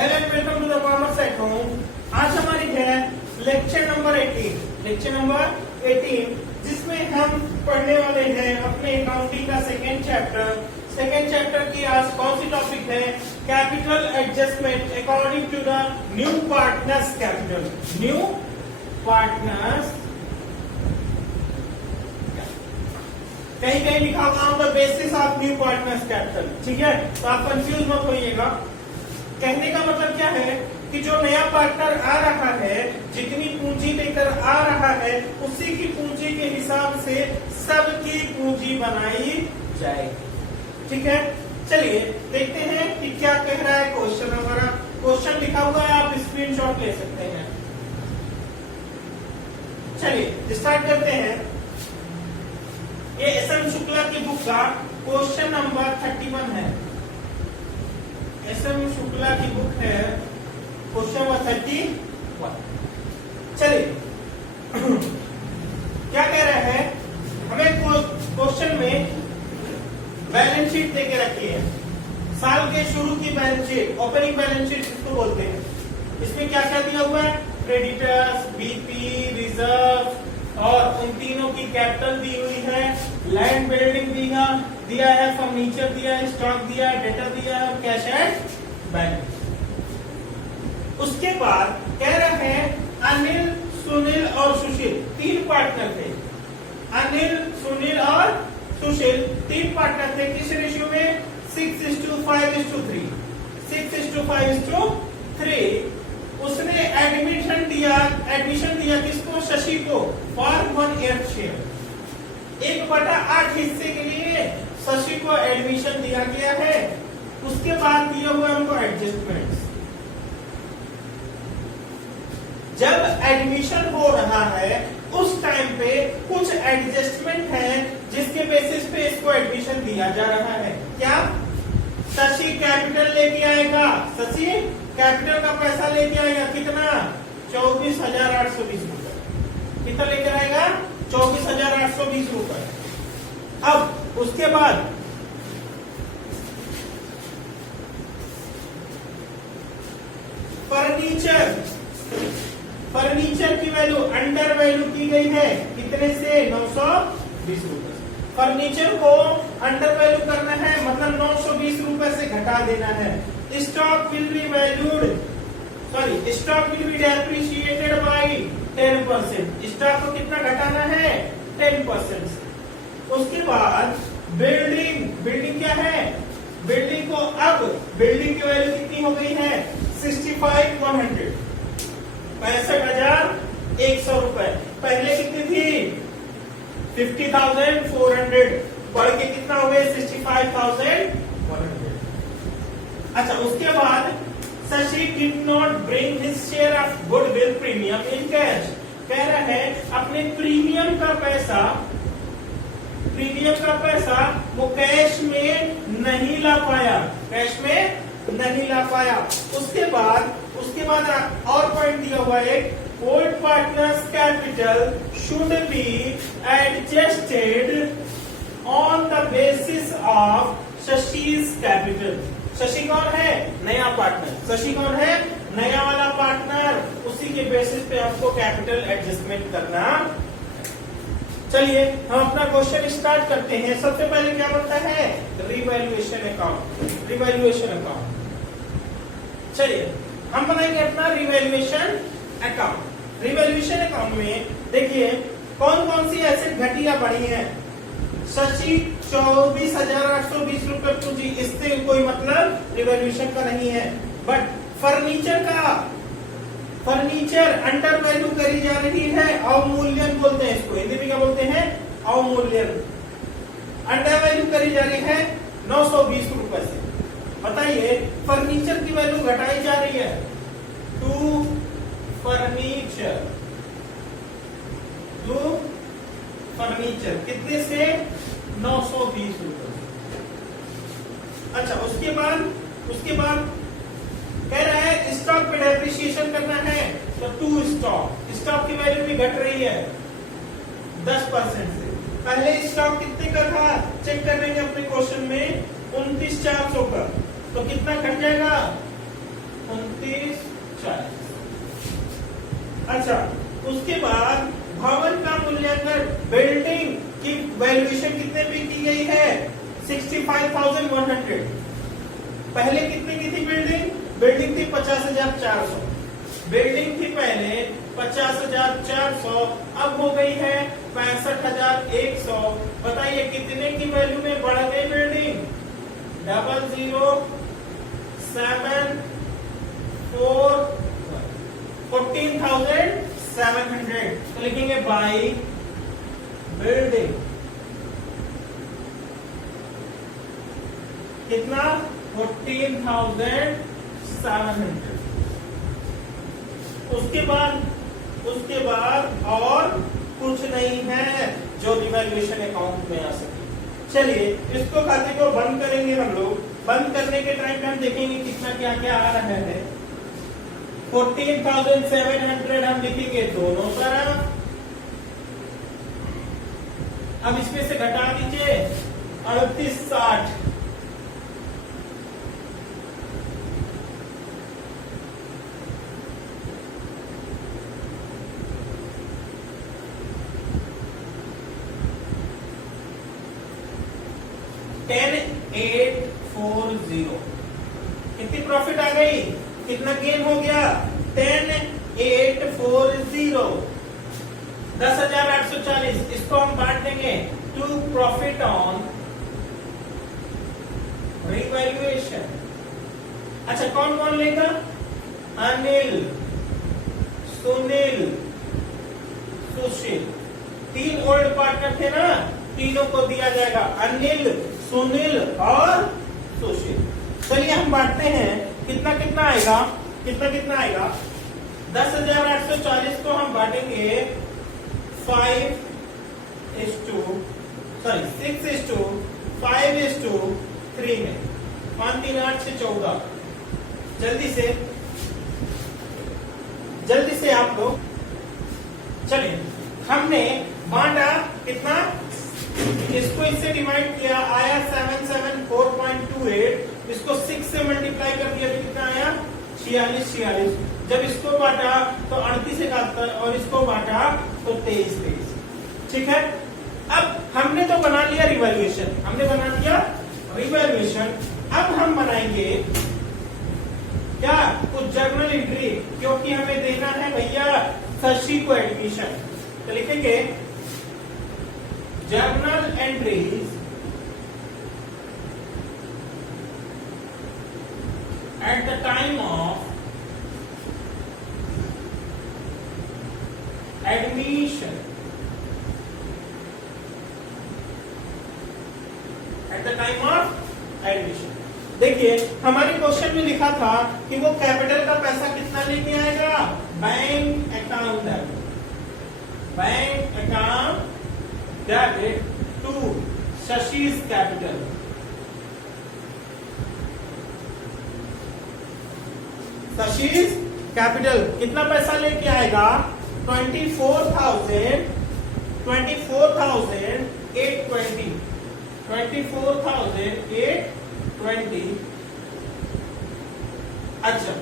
Hello and welcome to the commerce at home. आज हमारी है लेक्चर नंबर 18 जिसमें हम पढ़ने वाले हैं अपने अकाउंटिंग का सेकेंड चैप्टर की आज कौन सी टॉपिक है? Capital adjustment according to the new partners capital. New partners कहीं कहीं लिखा होगा on the basis of new partners capital. ठीक है, तो आप कंफ्यूज मत होइएगा। कहने का मतलब क्या है कि जो नया पार्टनर आ रहा है, जितनी पूंजी लेकर आ रहा है, उसी की पूंजी के हिसाब से सबकी पूंजी बनाई जाएगी। ठीक है, चलिए देखते हैं कि क्या कह रहा है क्वेश्चन। हमारा क्वेश्चन लिखा हुआ है, आप स्क्रीनशॉट ले सकते हैं। चलिए स्टार्ट करते हैं। ये एस.एम. शुक्ला की बुक का क्वेश्चन नंबर 31 है। एस.एम. शुक्ला की बुक है, क्वेश्चन नंबर 31। चलिए क्या कह रहा है हमें? क्वेश्चन में बैलेंस शीट देके रखी है, साल के शुरू की balance sheet, opening balance sheet इसको बोलते हैं। इसमें क्या क्या दिया हुआ है? क्रेडिटर्स, बीपी, रिजर्व और उन तीनों की कैपिटल दी हुई है। लैंड बिल्डिंग दिया है, फर्नीचर दिया है, स्टॉक दिया है, डेटा दिया है, कैश एंड बैंक। उसके बाद कह रहे हैं अनिल, सुनील और सुशील तीन पार्टनर थे। अनिल, सुनील और सुशील तीन पार्टनर थे। किस रेशियो में? 6:5:3। 6:5:3। उसने एडमिशन दिया किसको? शशि को, फॉर 1/8 शेयर। 1/8 हिस्से के लिए शशि को एडमिशन दिया गया है। उसके बाद दिया हुआ हमको एडजस्टमेंट। जब एडमिशन हो रहा है उस टाइम पे कुछ एडजस्टमेंट है जिसके बेसिस पे इसको एडमिशन दिया जा रहा है। क्या? शशि कैपिटल लेके आएगा। शशि कैपिटल का पैसा लेके आएगा। कितना? 24,820 रुपए। कितना लेकर आएगा? 24,820 रुपए। अब उसके बाद फर्नीचर की वैल्यू अंडर वैल्यू की गई है। कितने से? 920 रुपए। फर्नीचर को अंडर वैल्यू करना है, मतलब 920 रुपए से घटा देना है। Stock will be depreciated by 10%। Stock को कितना घटाना है? 10%। उसके बाद बिल्डिंग क्या है? बिल्डिंग को अब बिल्डिंग की वैल्यू कितनी हो गई है? 65,100, 65,100 रुपए। पहले कितनी थी? 50,400, बढ़ के कितना हो गए? 65,100। अच्छा, उसके बाद Shashi did not bring his share of goodwill premium in cash. कह रहा है अपने प्रीमियम का पैसा वो कैश में नहीं ला पाया। उसके बाद और पॉइंट दिया हुआ है, old partners capital should be adjusted on the basis of Shashi's capital. Shashi कौन है? नया पार्टनर। शशि कौन है? नया वाला पार्टनर। उसी के बेसिस पे आपको कैपिटल एडजस्टमेंट करना। चलिए हम अपना क्वेश्चन स्टार्ट करते हैं। सबसे पहले क्या बनता है? Revaluation account. चलिए हम बनाएंगे अपना रिवैल्यूएशन अकाउंट में देखिए कौन कौन सी एसेट घटी या बढ़ी है। शशि 24,820 रुपए पूंजी, इससे कोई मतलब रिवैल्यूएशन का नहीं है। बट फर्नीचर अंडर वैल्यू करी जा रही है, अवमूल्यन बोलते हैं इसको, हिंदी में क्या बोलते हैं? अवमूल्यन। अंडर वैल्यू करी जा रही है 920 रुपए से। बताइए फर्नीचर की वैल्यू घटाई जा रही है टू फर्नीचर कितने से? 920 रुपए। अच्छा, उसके बाद कह रहा है स्टॉक पे डेप्रिसिएशन करना है, तो टू स्टॉक की वैल्यू भी घट रही है 10% से। पहले स्टॉक कितने का था? चेक कर लेंगे अपने क्वेश्चन में, 29,400 का। तो कितना घट जाएगा? अच्छा, उसके बाद भवन का मूल्यांकन, बिल्डिंग की वैल्यूएशन कितने पे की गई है? 65,100। पहले कितने की थी बिल्डिंग? बिल्डिंग थी 50,400। बिल्डिंग थी पहले 50,400, अब हो गई है 65,100। बताइए कितने की वैल्यू में बढ़ गई बिल्डिंग? 14,700। तो लिखेंगे बाई बिल्डिंग कितना? 14,700। उसके बाद और कुछ नहीं है जो रिवैल्यूएशन अकाउंट में आ सके। चलिए इसको खाते को बंद करेंगे हम लोग। बंद करने के टाइम पे हम देखेंगे कितना क्या क्या आ रहा है। 14,700 हम लिखेंगे दोनों तरफ। अब इसमें से घटा दीजिए 3860। कितनी प्रॉफिट आ गई? कितना गेन हो गया? 10,840। 10,840। इसको हम बांट देंगे टू प्रॉफिट ऑन रिवैल्यूएशन। अच्छा कौन कौन लेगा? अनिल, सुनील, सुशील। 3 ओल्ड पार्टनर थे ना, तीनों को दिया जाएगा, अनिल, सुनील और सुशील। चलिए हम बांटते हैं। कितना कितना आएगा? कितना आएगा? 10,840 को हम बांटेंगे 6:5:3 में। 5 3 8 6 14। जल्दी से आप लोग। चलिए हमने बांटा कितना? इसको इससे डिवाइड किया, आया 774.28। इसको 6 से मल्टीप्लाई कर दिया तो कितना आया? 46। जब इसको बांटा तो 38 और इसको बांटा तो 23। ठीक है। अब हमने तो बना लिया रिवैल्यूएशन। अब हम बनाएंगे क्या? कुछ जर्नल एंट्री, क्योंकि हमें देना है भैया शशि को एडमिशन। तो लिखेंगे journal entries at the time of admission. देखिए हमारे क्वेश्चन में लिखा था कि वो कैपिटल का पैसा कितना लेके आएगा? Bank account debit to Shashi's capital. Shashi's capital कितना पैसा लेके आएगा? 24,820। 24,820। अच्छा,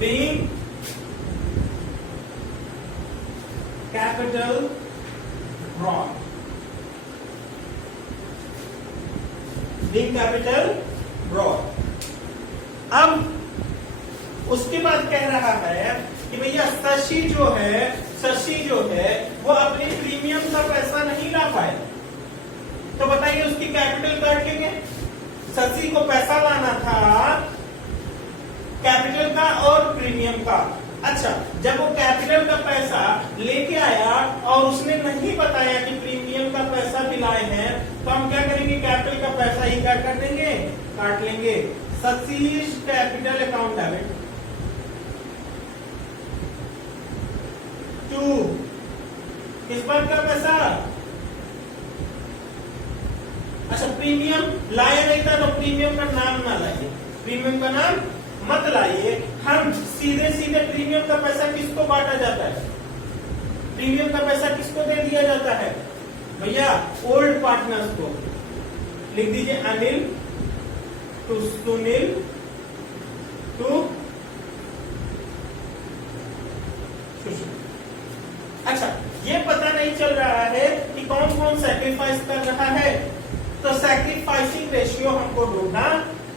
being capital brought। अब उसके बाद कह रहा है कि भैया शशि जो है वो अपने प्रीमियम का पैसा नहीं ला पाए, तो बताइए उसकी कैपिटल काट लेंगे। शशि को पैसा लाना था कैपिटल का और प्रीमियम का। अच्छा, जब वो कैपिटल का पैसा लेके आया और उसने नहीं बताया कि प्रीमियम का पैसा भी लाए हैं, तो हम क्या करेंगे? कैपिटल का पैसा ही क्या कर देंगे? काट लेंगे। शशि's कैपिटल अकाउंट डेबिट टू किस बात का पैसा? अच्छा, प्रीमियम लाया नहीं था तो प्रीमियम का नाम ना लाइए, प्रीमियम का नाम मत लाइए। हम सीधे प्रीमियम का पैसा किसको बांटा जाता है? प्रीमियम का पैसा किसको दे दिया जाता है भैया? ओल्ड पार्टनर्स को। लिख दीजिए अनिल टू सुनील टू कौन सैक्रिफाइस कर रहा है, तो सैक्रिफाइसिंग रेशियो हमको ढूंढना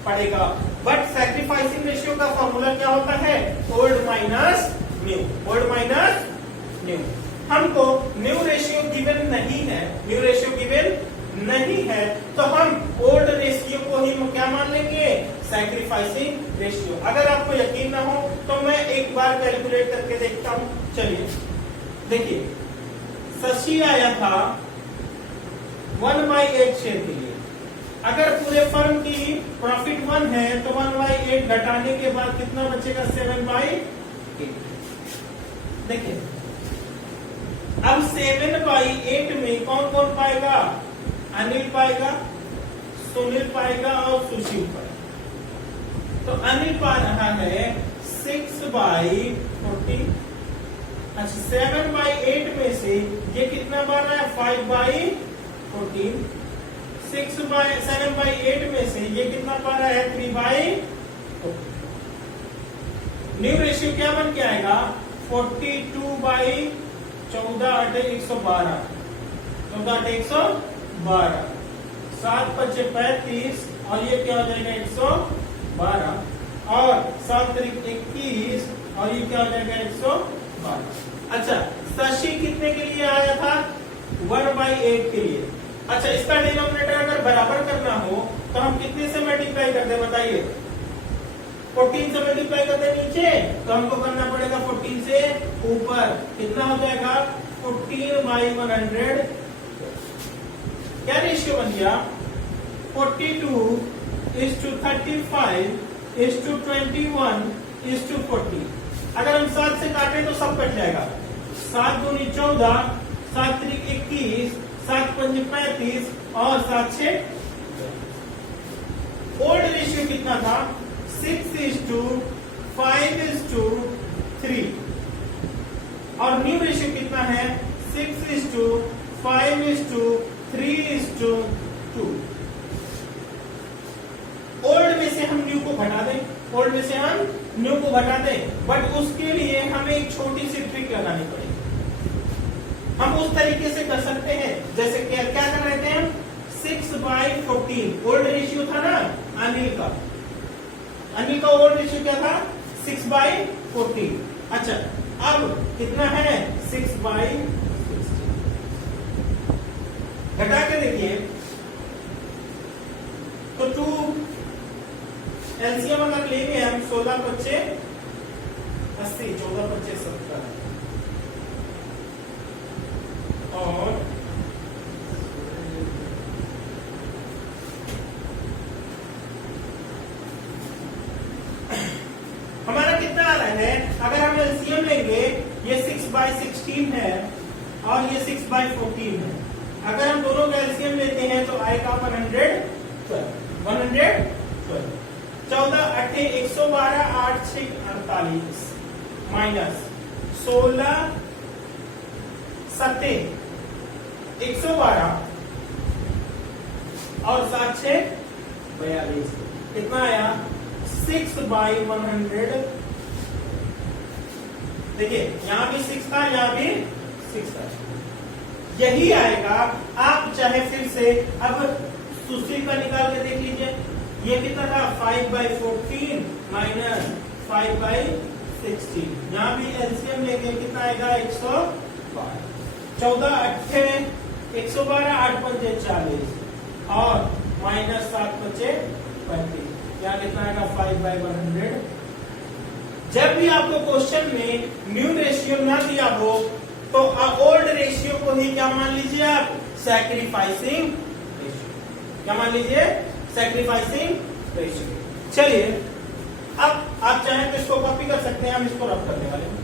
पड़ेगा। बट सैक्रिफाइसिंग रेशियो का फॉर्मूला क्या होता है, old minus new, old minus new. हमको न्यू रेशियो गिवन नहीं है, न्यू रेशियो गिवन नहीं है, तो हम ओल्ड रेशियो को ही क्या मान लेंगे, सैक्रिफाइसिंग रेशियो। अगर आपको यकीन ना हो तो मैं एक बार कैलकुलेट करके देखता हूं। चलिए देखिए, शशि आया था 1/8 शेयर के लिए। अगर पूरे फर्म की प्रॉफिट 1 है तो 1/8 घटाने के बाद कितना बचेगा, 7/8। देखिए अब 7/8 में कौन कौन पाएगा, अनिल पाएगा, सुनील पाएगा और सुशील पाएगा। तो अनिल पा रहा है 6/14। अच्छा 7/8 में से ये कितना पा रहा है, 5/14। 7/8 में से ये कितना पा रहा है, 3/14। न्यू रेशियो क्या बन के आएगा, 42/14 112, 14/112, 7×5 = 35 और ये क्या हो जाएगा 112, और 7×3 = 21 और ये क्या हो जाएगा 112। अच्छा शशि कितने के लिए आया था, 1/8 के लिए। अच्छा इसका डिनोमिनेटर अगर बराबर करना हो तो हम कितने से मल्टीप्लाई करते हैं बताइए, 14 से मल्टीप्लाई करते नीचे, तो हमको करना पड़ेगा 14 से ऊपर। कितना हो जाएगा, 14/100। क्या रेशियो बन गया, 42:35:21:40। अगर हम 7 से काटें तो सब कट जाएगा, 7×2 = 14, 7×3 = 21, 7×5 = 35 और 7×6 = ओल्ड रेशियो कितना था, 6:5:3 और न्यू रेशियो कितना है, 6:5:3:2। ओल्ड में से हम न्यू को घटा दें, ओल्ड में से हम न्यू को घटा दें, बट उसके लिए हमें एक छोटी सी ट्रिक लगानी पड़ेगी। हम उस तरीके से कर सकते हैं जैसे क्या कर रहे थे हम, 6/14 ओल्ड रेशियो था ना अनिल का, अनिल का ओल्ड रेशियो क्या था, 6/14। अच्छा अब कितना है, 6/16। घटा के देखिए तो 2 एलसीएम अगर लेंगे हम, 16×5 = 80, 14×5 = 70 और हमारा कितना आ रहा है, अगर हम एलसीएम लेंगे, ये 6/16 है और ये 6/14 है। अगर हम दोनों का एलसीएम लेते हैं तो आएगा 112। 14 8 112 8 6 48 माइनस 16 7 112 और 7 6 42। कितना आया, 6/100। देखिए यहां भी 6 था, यहां भी 6 था, यही आएगा। आप चाहे फिर से अब सुशील का निकाल के देख लीजिए, ये कितना था, 5/14 माइनस 5/16। यहाँ भी एलसीएम लेंगे कितना आएगा, 112। 14 8 112 8×5 = 40 और माइनस 7×5 = 35। यहाँ कितना आएगा, 5/100। जब भी आपको क्वेश्चन में न्यू रेशियो ना दिया हो तो ओल्ड रेशियो को ही क्या मान लीजिए आप, सैक्रिफाइसिंग रेशियो। क्या मान लीजिए, सैक्रिफाइसिंग रेशियो। चलिए अब आप चाहें तो इसको कॉपी कर सकते हैं, हम इसको रब करने वाले हैं।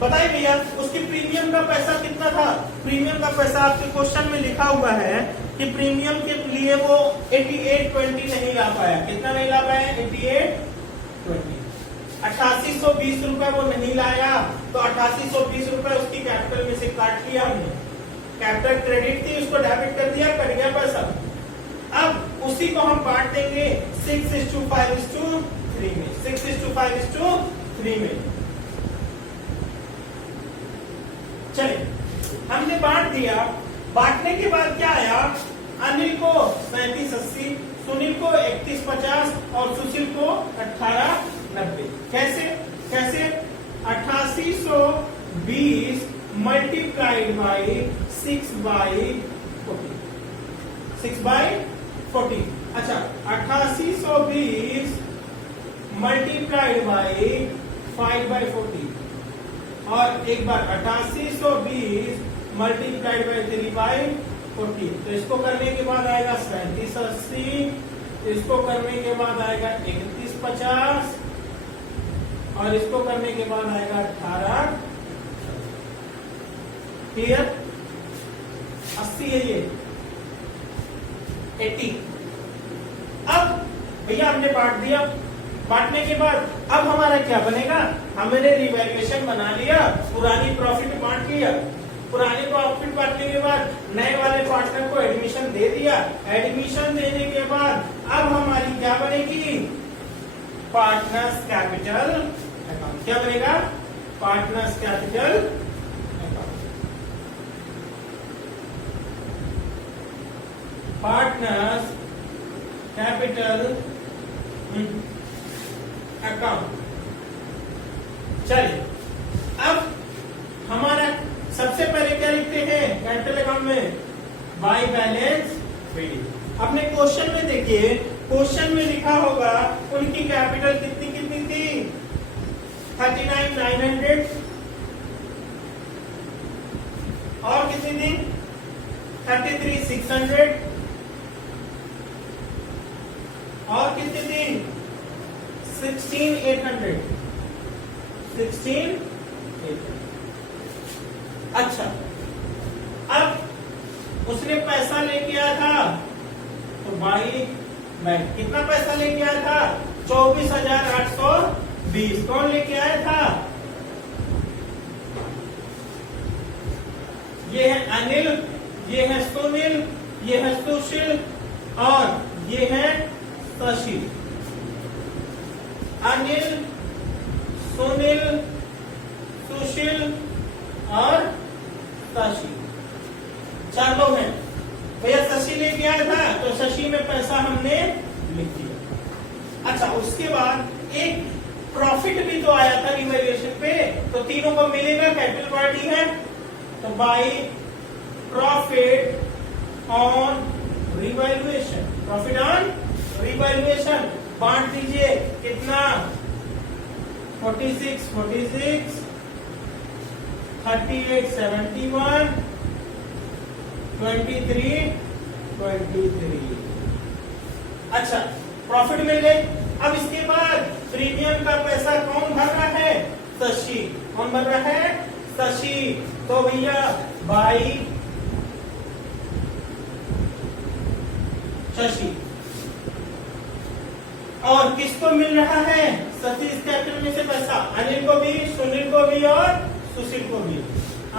बताइए भैया उसकी प्रीमियम का पैसा कितना था, प्रीमियम का पैसा आपके क्वेश्चन में लिखा हुआ है कि प्रीमियम के लिए वो 8820 नहीं ला पाया। कितना नहीं ला पाया, 8820। 8820 रुपए वो नहीं लाया, तो 8820 रुपए उसकी कैपिटल में से काट लिया हमने। कैपिटल क्रेडिट थी, उसको डेबिट कर दिया, कट गया पैसा। अब उसी को हम बांट देंगे 6:5:3 में, 6:5:3 में। चलिए हमने बांट दिया, बांटने के बाद क्या आया, अनिल को 3780, सुनील को 3150 और सुशील को 1890। कैसे कैसे 8820 मल्टीप्लाइड बाई 6/40। अच्छा 8820 मल्टीप्लाइड बाई 5/40 और एक बार 8820 मल्टीप्लाइड बाई 3/40। तो इसको करने के बाद आएगा 3780, इसको करने के बाद आएगा 3150 और इसको करने के बाद आएगा 18। क्लियर? 80 है ये 80। अब भैया हमने बांट दिया, बांटने के बाद अब हमारा क्या बनेगा, हमने रिवैल्यूएशन बना लिया, पुरानी प्रॉफिट बांट लिया, पुरानी प्रॉफिट बांटने के बाद नए वाले पार्टनर को एडमिशन दे दिया, एडमिशन देने के बाद अब हमारी क्या बनेगी, पार्टनर्स कैपिटल अकाउंट। क्या बनेगा, partners capital account. Partners capital account. चलिए अब हमारा सबसे पहले क्या लिखते हैं कैपिटल अकाउंट में, बाय बैलेंस शीट। अपने क्वेश्चन में देखिए, क्वेश्चन में लिखा होगा उनकी कैपिटल कितनी कितनी थी, 39,900 और कितनी थी 33,600 और कितनी थी 16,800। अच्छा अब उसने पैसा लेके आया था तो बाई बैंक कितना पैसा लेके आया था, 24,820। कौन लेके आया था, ये है अनिल, ये है सुनील, ये है सुशील और ये है शशि। अनिल, सुनील, सुशील और शशि, 4 लोग हैं। भैया शशि लेके आया था तो शशि में पैसा हमने लिख दिया। अच्छा उसके बाद एक प्रॉफिट भी तो आया था रिवैल्यूएशन पे, तो तीनों को मिलेगा, कैपिटल पार्टी है तो by profit on revaluation, profit on revaluation बांट दीजिए, कितना 46, 38, 71, 23। अच्छा प्रॉफिट मिल गए। अब इसके बाद प्रीमियम का पैसा कौन भर रहा है, शशि। कौन भर रहा है, शशि। तो भैया बाई शशि। और किसको मिल रहा है, सतीश कैपिटल में से पैसा, अनिल को भी, सुनील को भी और सुशील को भी।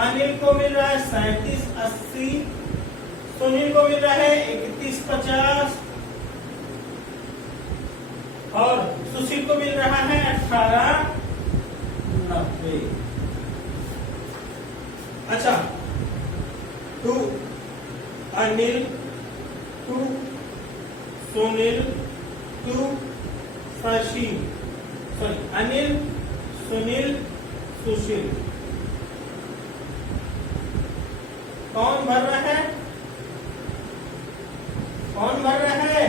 अनिल को मिल रहा है 3780, सुनील को मिल रहा है 3150 और सुशील को मिल रहा है 1890। अच्छा 2 अनिल, 2 सुनील, 2 शशि, सॉरी अनिल, सुनील, सुशील। कौन भर रहा है, कौन भर रहा है,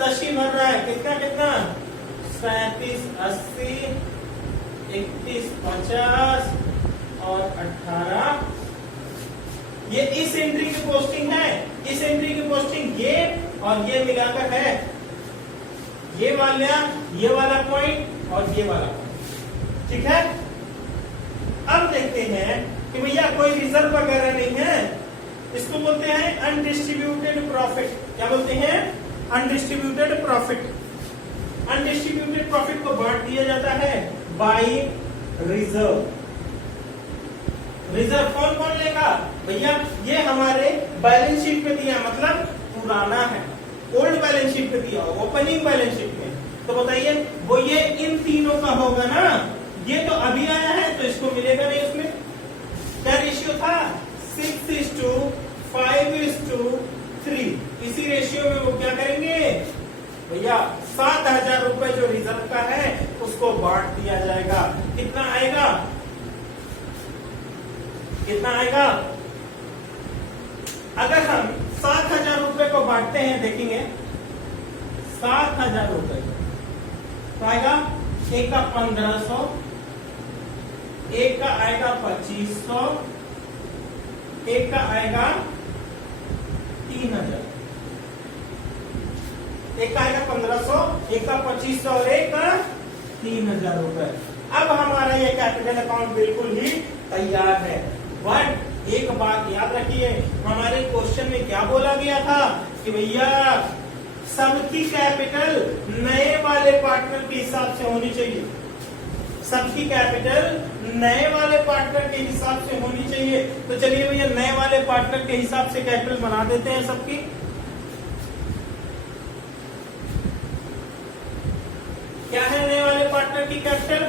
शशि भर रहा है। कितना कितना 3780, 3150 और 18। ये इस एंट्री की पोस्टिंग है, इस एंट्री की पोस्टिंग ये और ये मिलाकर है, ये वाला पॉइंट और ये वाला पॉइंट। ठीक है। अब देखते हैं कि भैया कोई रिजर्व वगैरह नहीं है, इसको बोलते हैं अनडिस्ट्रीब्यूटेड प्रॉफिट। क्या बोलते हैं, अनडिस्ट्रीब्यूटेड प्रॉफिट। अनडिस्ट्रीब्यूटेड प्रॉफिट को बांट दिया जाता है बाय रिजर्व। रिजर्व कौन कौन लेगा, भैया ये हमारे बैलेंस शीट पे दिया, मतलब पुराना है, ओल्ड बैलेंस शीट पे दिया, ओपनिंग बैलेंस शीट में। तो बताइए वो ये इन तीनों का होगा ना, ये तो अभी आया है तो इसको मिलेगा नहीं। उसमें क्या रेशियो था, 6:5:3। इसी रेशियो में वो क्या करेंगे भैया, 7,000 रुपए जो रिजर्व का है उसको बांट दिया जाएगा। कितना आएगा, कितना आएगा? अगर हम 7,000 रुपए को बांटते हैं, देखेंगे 7,000 रुपए तो आएगा, एक का 1,500, एक का आएगा 2,500, एक का आएगा 3,000। एक का आएगा 1,500, एक का 2,500 और एक का 3,000 रुपए। अब हमारा ये कैपिटल अकाउंट बिल्कुल ही तैयार है। बट एक बात याद रखिए, हमारे क्वेश्चन में क्या बोला गया था कि भैया सबकी कैपिटल नए वाले पार्टनर के हिसाब से होनी चाहिए। सबकी कैपिटल नए वाले पार्टनर के हिसाब से होनी चाहिए। तो चलिए भैया नए वाले पार्टनर के हिसाब से कैपिटल बना देते हैं सबकी। क्या है नए वाले पार्टनर की कैपिटल?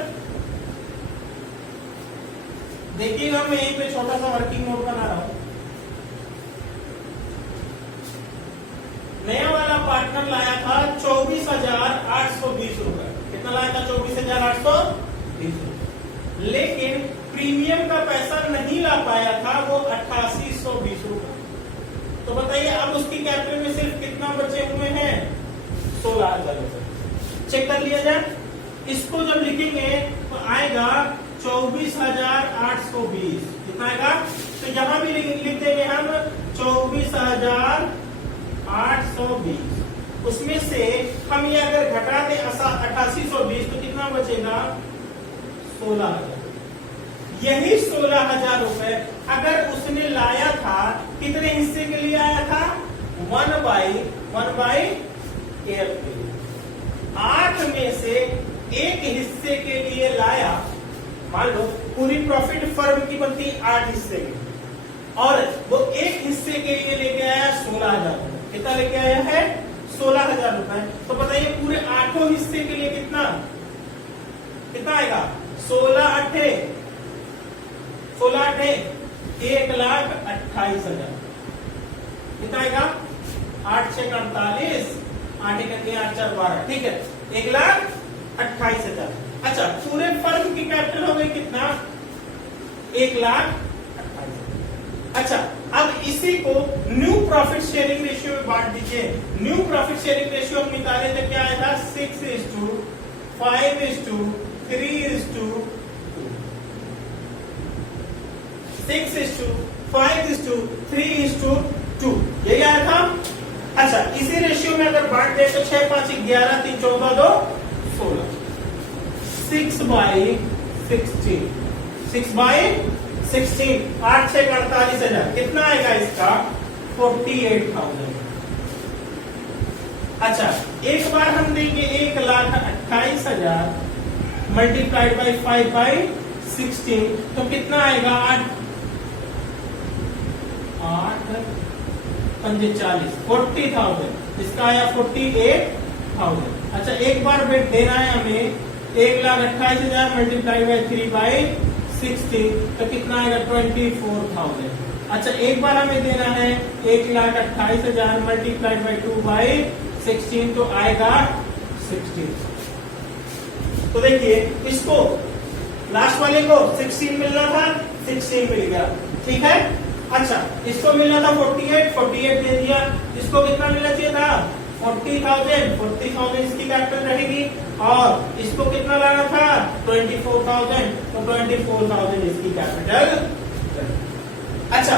देखिएगा, मैं यहीं पे छोटा सा वर्किंग नोट बना रहा हूं। नया वाला पार्टनर लाया था 24,820 रुपए। कितना लाया था? 24,820 रुपए। लेकिन प्रीमियम का पैसा नहीं ला पाया था, वो 8820 रुपए। तो बताइए अब उसकी कैपिटल में सिर्फ कितना बचे हुए हैं? 16,000 रुपए। चेक कर लिया जाए। इसको जब लिखेंगे तो आएगा 24,820। कितना आएगा? तो यहां भी लिख देंगे हम 24,820। उसमें से हम ये अगर घटा दें 8820 तो कितना बचेगा? 16,000। यही 16,000 रुपए अगर उसने लाया था, कितने हिस्से के लिए आया था? 1/8 के लिए। 8 में से एक हिस्से के लिए लाया। मान लो पूरी प्रॉफिट फर्म की बनती 8 हिस्से की, और वो एक हिस्से के लिए लेके आया 16,000 रुपए। कितना लेके आया है? 16,000 रुपए। तो बताइए पूरे 8 हिस्से के लिए कितना कितना आएगा? 16/8 1,28,000। कितना आएगा? 8×6 = 48, 8×3 = 8×4 = 12। ठीक है, 1,28,000। अच्छा, पूरे फर्म की कैपिटल हो गई कितना? 1,28,000। अच्छा, अब इसी को न्यू प्रॉफिट शेयरिंग रेशियो में बांट दीजिए। न्यू प्रॉफिट शेयरिंग रेशियो हम निकाले थे, क्या आया था? 6:5:3:2। 6:5:3:2 यही आया था। अच्छा, इसी रेशियो में अगर बांट दे तो 6 5 11 3 14 2 16। 6/16 6/16 8 6 48,000। कितना आएगा इसका? 48,000। अच्छा, एक बार हम देंगे 1,28,000 मल्टीप्लाइड बाई 5/16 तो कितना आएगा? 8×5 = 40,000। इसका आया 48,000। अच्छा, एक बार बेट देना है हमें 1,28,000 मल्टीप्लाइड बाई 3/16 तो कितना आएगा? 24,000। अच्छा, एक बार हमें देना है 1,28,000 मल्टीप्लाइड बाई 2/16 तो आएगा 16। तो देखिए, इसको लास्ट वाले को 16 मिलना था, 16 मिल गया। ठीक है। अच्छा, इसको मिलना था 48 दे दिया। इसको कितना मिलना चाहिए था? 40,000 इसकी कैपिटल रहेगी। और इसको कितना लाना था? 24,000 तो 24,000 इसकी कैपिटल। अच्छा,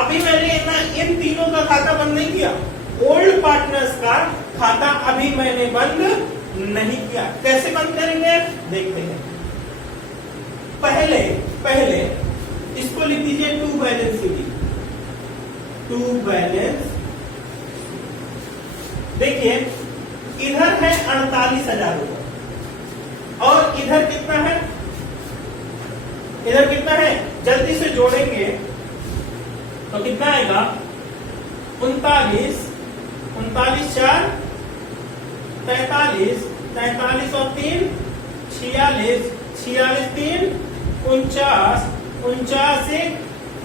अभी मैंने इन तीनों का खाता बंद नहीं किया। ओल्ड पार्टनर्स का खाता अभी मैंने बंद नहीं किया। कैसे बंद करेंगे देखते हैं। पहले इसको लिख दीजिए to balance sheet. To balance, देखिए इधर है 48,000 रुपए और इधर कितना है? इधर कितना है? जल्दी से जोड़ेंगे तो कितना आएगा? 39 4 43 43 और 3 46 46 3 49 49 1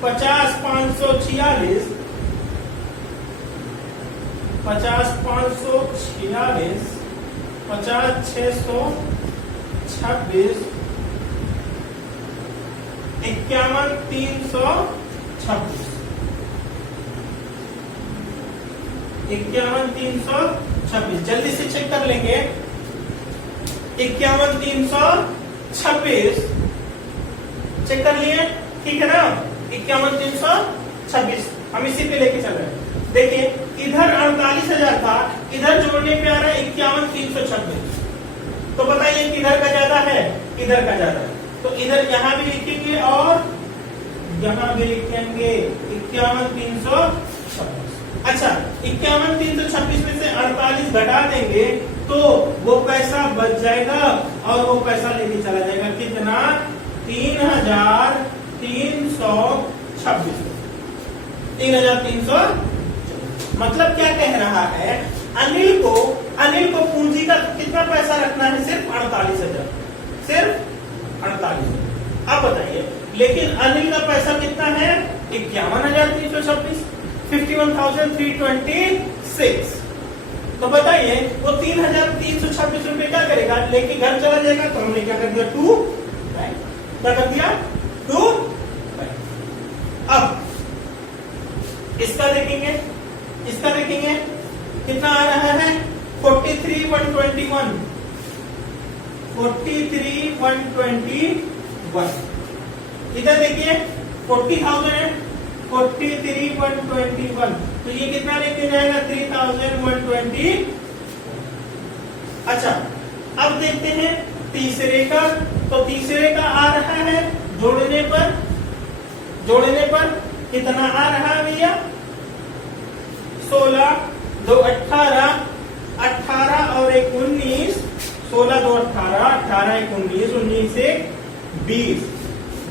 50,546, 50,546, 50,626, 51,326, 51,326। जल्दी से चेक कर लेंगे। 51,326 चेक कर लिए, ठीक है ना। 51,326 हम इसी पे लेके चल रहे हैं। देखिए इधर 48,000 था, इधर जोड़ने पे आ रहा है 51,326। तो बताइए किधर का ज्यादा है, किधर का ज्यादा है। तो इधर यहां भी लिखेंगे और यहां भी लिखेंगे 51,326। अच्छा 51,326 में से 48 घटा देंगे तो वो पैसा बच जाएगा और वो पैसा लेके चला जाएगा। कितना? 3,326। 3,300। मतलब क्या कह रहा है, अनिल को पूंजी का कितना पैसा रखना है? सिर्फ 48,000, सिर्फ 48,000। अब बताइए, लेकिन अनिल का पैसा कितना है? 51,326, 51,326। तो बताइए वो 3,326 रुपए क्या करेगा? लेके घर चला जाएगा। तो हमने क्या कर दिया? 2 बैंक। क्या कर दिया? 2 बैंक। अब इसका देखेंगे, इसका देखेंगे कितना आ रहा है? 43,121, 43,121। इधर देखिए 40,000 है, 43,121। तो ये कितना लेके जाएगा? 3,120। अच्छा अब देखते हैं तीसरे का। तो तीसरे का आ रहा है जोड़ने पर कितना आ रहा है भैया? 16, 2 18, 18 और 1 19, 16 2 18, 18 1 19, 19 से 20,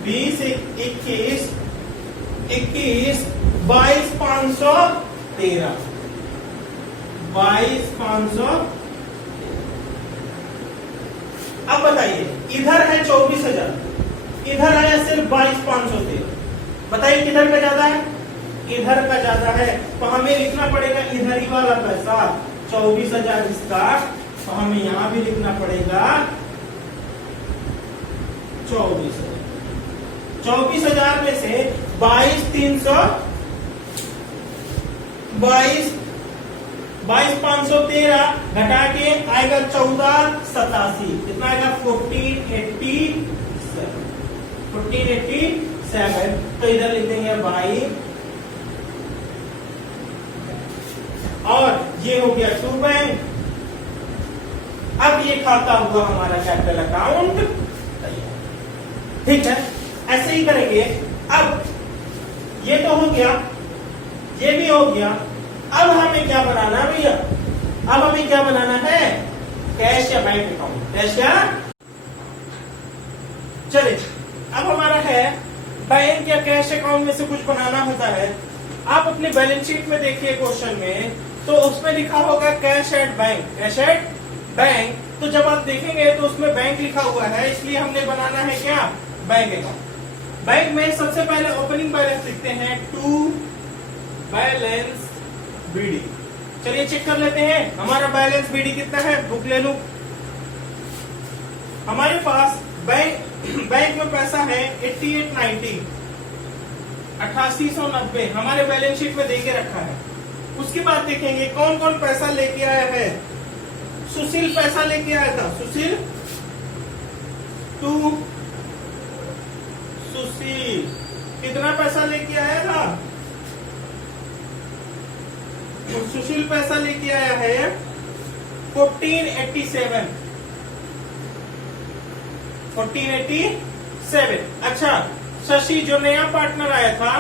20 21, 21 22,513, 22,513। अब बताइए इधर है 24,000, इधर है सिर्फ 22,513। बताइए किधर का ज्यादा है? इधर का ज्यादा है। तो हमें लिखना पड़ेगा इधर ही वाला पैसा 24,000 इसका। तो हमें यहां भी लिखना पड़ेगा 24,000। 24,000 में से 22,513 घटा के आएगा 1487। कितना आएगा? 1487। तो इधर लिख देंगे 22 और ये हो गया 2 बैंक। अब ये खाता हुआ हमारा कैपिटल अकाउंट तैयार। ठीक है, ऐसे ही करेंगे। अब ये तो हो गया, ये भी हो गया। अब हमें क्या बनाना है भैया? अब हमें क्या बनाना है? कैश या बैंक अकाउंट। कैश या चलिए अब हमारा है बैंक या कैश अकाउंट में से कुछ बनाना होता है। आप अपने बैलेंस शीट में देखिए क्वेश्चन में, तो उसमें लिखा होगा cash at bank, cash at bank. तो जब आप देखेंगे तो उसमें बैंक लिखा हुआ है, इसलिए हमने बनाना है क्या? Bank account. बैंक में सबसे पहले ओपनिंग बैलेंस लिखते हैं, टू बैलेंस बीडी। चलिए चेक कर लेते हैं हमारा बैलेंस बीडी कितना है। बुक ले लूं। हमारे पास बैंक में पैसा है 8890, 8890 हमारे बैलेंस शीट में देके रखा है। उसके बाद देखेंगे कौन कौन पैसा लेके आया है। सुशील पैसा लेके आया था, सुशील कितना पैसा लेके आया था? सुशील पैसा लेके आया है 1487, 1487। अच्छा शशि जो नया पार्टनर आया था,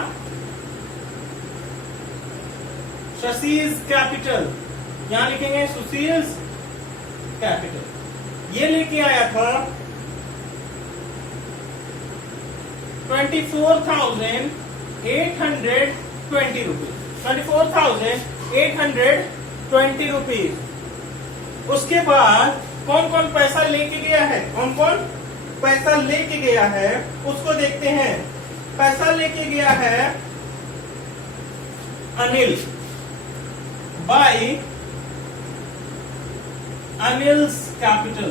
शशीज कैपिटल, यहां लिखेंगे सुशील्स कैपिटल, ये लेके आया था 24,820 रुपीज, 24,820 रुपीज। उसके बाद कौन कौन पैसा लेके गया है, कौन कौन पैसा लेके गया है उसको देखते हैं। पैसा लेके गया है अनिल बाय अनिल्स कैपिटल।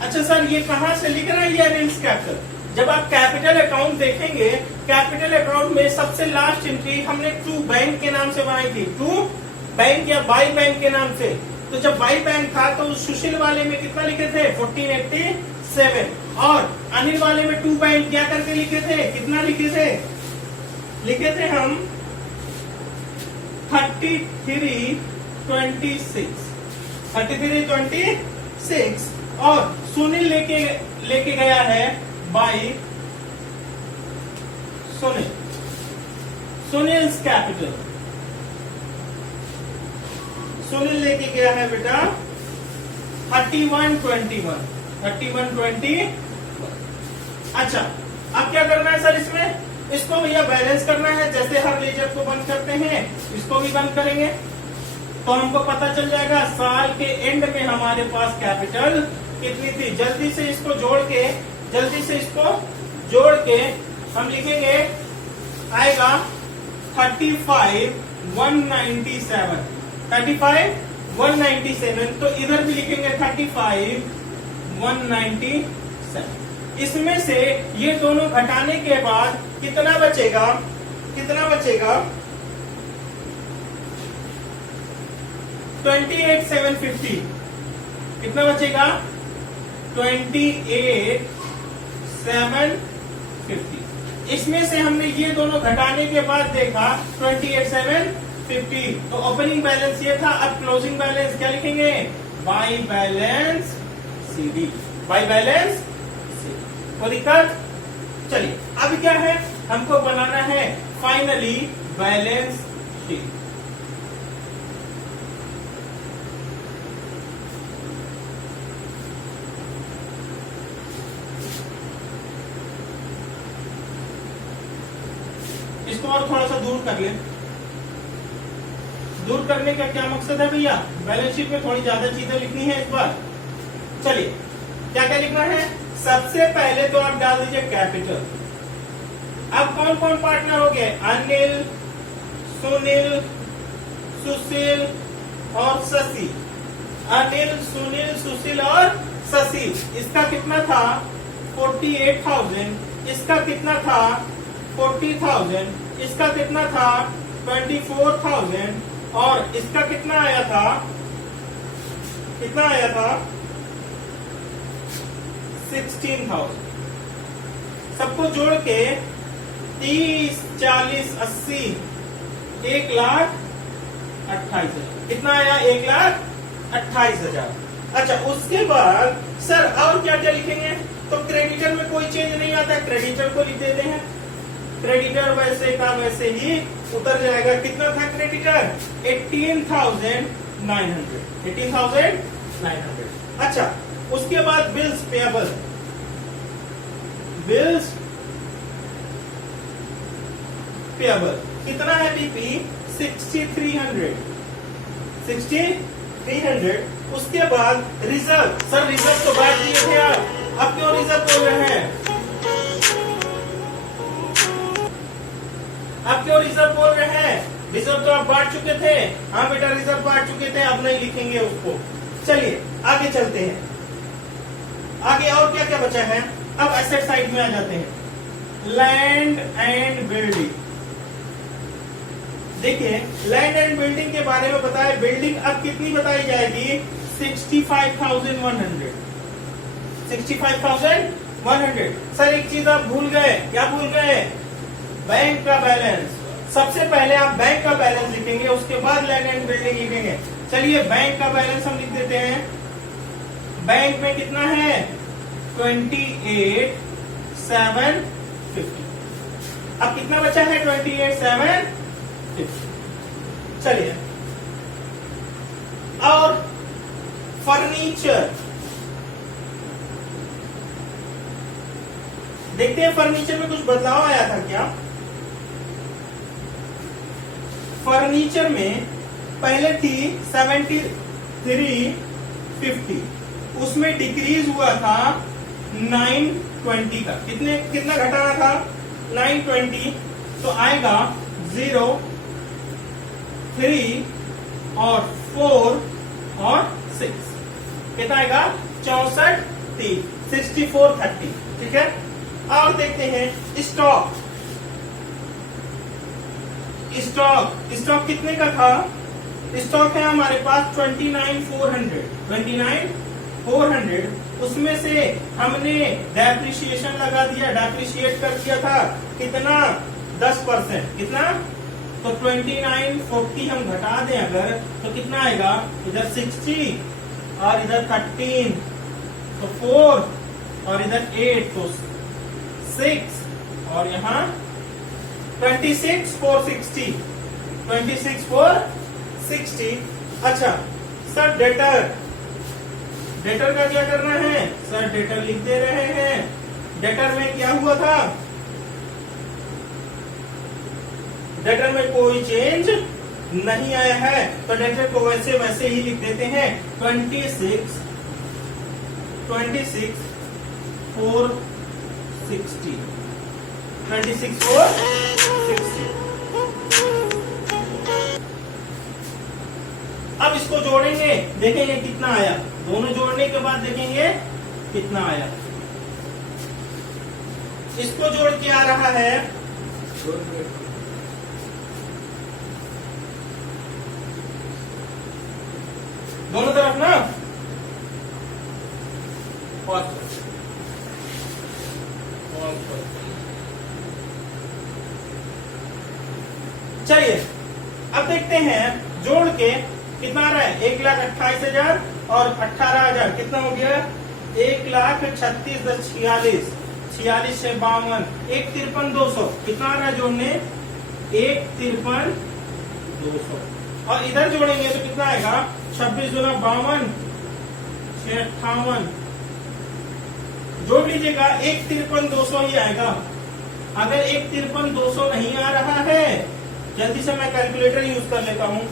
अच्छा सर ये कहां से लिख रहा है ये अनिल्स कैपिटल? जब आप कैपिटल अकाउंट देखेंगे, कैपिटल अकाउंट में सबसे लास्ट एंट्री हमने टू बैंक के नाम से बनाई थी, टू बैंक या बाई बैंक के नाम से। तो जब बाई बैंक था तो उस सुशील वाले में कितना लिखे थे 1487, और अनिल वाले में टू बैंक क्या करके लिखे थे, कितना लिखे थे हम 3326, और सुनील लेके गया है बाई सुनील्स कैपिटल। सुनील लेके गया है बेटा 3121। अच्छा अब क्या करना है सर इसमें? इसको भैया बैलेंस करना है, जैसे हर लेजर को बंद करते हैं इसको भी बंद करेंगे तो हमको पता चल जाएगा साल के एंड में हमारे पास कैपिटल कितनी थी। जल्दी से इसको जोड़ के हम लिखेंगे, आएगा 35,197। तो इधर भी लिखेंगे 35,197। इसमें से ये दोनों घटाने के बाद कितना बचेगा 28,750। कितना बचेगा 28,750। इसमें से हमने ये दोनों घटाने के बाद देखा 28,750, तो ओपनिंग बैलेंस ये था। अब क्लोजिंग बैलेंस क्या लिखेंगे, by balance CD, by balance CD. कोई दिक्कत? चलिए अब क्या है, हमको बनाना है फाइनली बैलेंस शीट। इसको और थोड़ा सा दूर कर ले। दूर करने का क्या मकसद है भैया, बैलेंस शीट में थोड़ी ज्यादा चीजें लिखनी है इस बार। चलिए क्या क्या लिखना है, सबसे पहले तो आप डाल दीजिए कैपिटल। अब कौन कौन पार्टनर हो गए, अनिल, सुनील, सुशील और शशि। अनिल, सुनील, सुशील और शशि। इसका कितना था 48,000, इसका कितना था 40,000, इसका कितना था 24,000, और इसका कितना आया था 16,000। सबको जोड़ के 30, 40, 80, 1,28,000। कितना आया 1,28,000। अच्छा उसके बाद सर और क्या क्या लिखेंगे, तो क्रेडिटर में कोई चेंज नहीं आता, क्रेडिटर को लिख देते हैं। क्रेडिटर वैसे का वैसे ही उतर जाएगा। कितना था क्रेडिटर 18,900। अच्छा उसके बाद बिल्स पेएबल, कितना है बीपी 6,300। उसके बाद रिजर्व, सर रिजर्व तो बांट दिए थे आप, अब क्यों रिजर्व बोल रहे हैं, रिजर्व तो आप बांट चुके थे। हाँ बेटा रिजर्व बांट चुके थे, अब नहीं लिखेंगे उसको। चलिए आगे चलते हैं, आगे और क्या क्या बचा है। अब एसेट साइड में आ जाते हैं, लैंड एंड बिल्डिंग। देखिए लैंड एंड बिल्डिंग के बारे में बताया, बिल्डिंग अब कितनी बताई जाएगी 65,100। सर एक चीज आप भूल गए, क्या भूल गए, बैंक का बैलेंस। सबसे पहले आप बैंक का बैलेंस लिखेंगे, उसके बाद लैंड एंड बिल्डिंग लिखेंगे। चलिए बैंक का बैलेंस हम लिख देते हैं। बैंक में कितना है 28,750। अब कितना बचा है 28,750। चलिए और फर्नीचर देखते हैं, फर्नीचर में कुछ बदलाव आया था क्या। फर्नीचर में पहले थी 7350, उसमें डिक्रीज हुआ था 920 का। कितना घटाना था 920 तो आएगा 0, 3 और 4 और 6 कितना आएगा 64 30 64 30 ठीक है। और देखते हैं स्टॉक स्टॉक कितने का था। स्टॉक है हमारे पास 29,400 उसमें से हमने डेप्रिसिएशन लगा दिया, डेप्रिशिएट कर दिया था कितना 10%। कितना तो 2940 हम घटा दें अगर तो कितना आएगा इधर 60 और इधर 13 तो 4 और इधर 8 तो 6 और यहाँ 26,460 26,460। अच्छा सर डेटर का क्या करना है सर डेटर लिख दे रहे हैं। डेटर में क्या हुआ था, डेटर में कोई चेंज नहीं आया है तो डेटर को वैसे ही लिख देते हैं 26,460 26,460। अब इसको जोड़ेंगे देखेंगे कितना आया, दोनों जोड़ने के बाद देखेंगे कितना आया। इसको जोड़ के आ रहा है दोनों तरफ ना चलिए अब देखते हैं जोड़ के कितना आ रहा है 1,28,000 और 18,000 कितना हो गया 1,36,46 46 से 52 1,53,200 कितना आ रहा है जोड़ने 1,53,200 और इधर जोड़ेंगे तो कितना आएगा 26 गुना 52 58 जोड़ लीजिएगा 1,53,200 ही आएगा। अगर 1,53,200 नहीं आ रहा है जल्दी से मैं कैलकुलेटर यूज कर लेता हूं।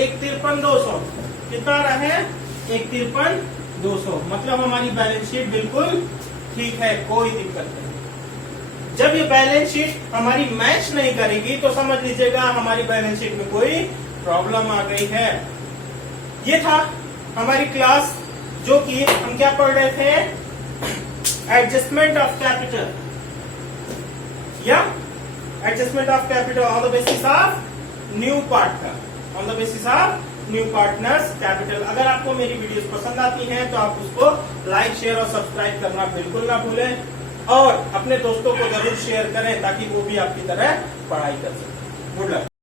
एक 1,53,200 कितना आ रहा है 1,53,200 मतलब हमारी बैलेंस शीट बिल्कुल ठीक है, कोई दिक्कत नहीं। जब ये बैलेंस शीट हमारी मैच नहीं करेगी तो समझ लीजिएगा हमारी बैलेंस शीट में कोई प्रॉब्लम आ गई है। ये था हमारी क्लास जो कि हम क्या पढ़ रहे थे एडजस्टमेंट ऑफ कैपिटल या adjustment of capital on the basis of new partner on the basis of new partners capital. अगर आपको मेरी वीडियोस पसंद आती हैं तो आप उसको लाइक शेयर और सब्सक्राइब करना बिल्कुल ना भूलें और अपने दोस्तों को जरूर शेयर करें ताकि वो भी आपकी तरह पढ़ाई कर सकें। Good luck.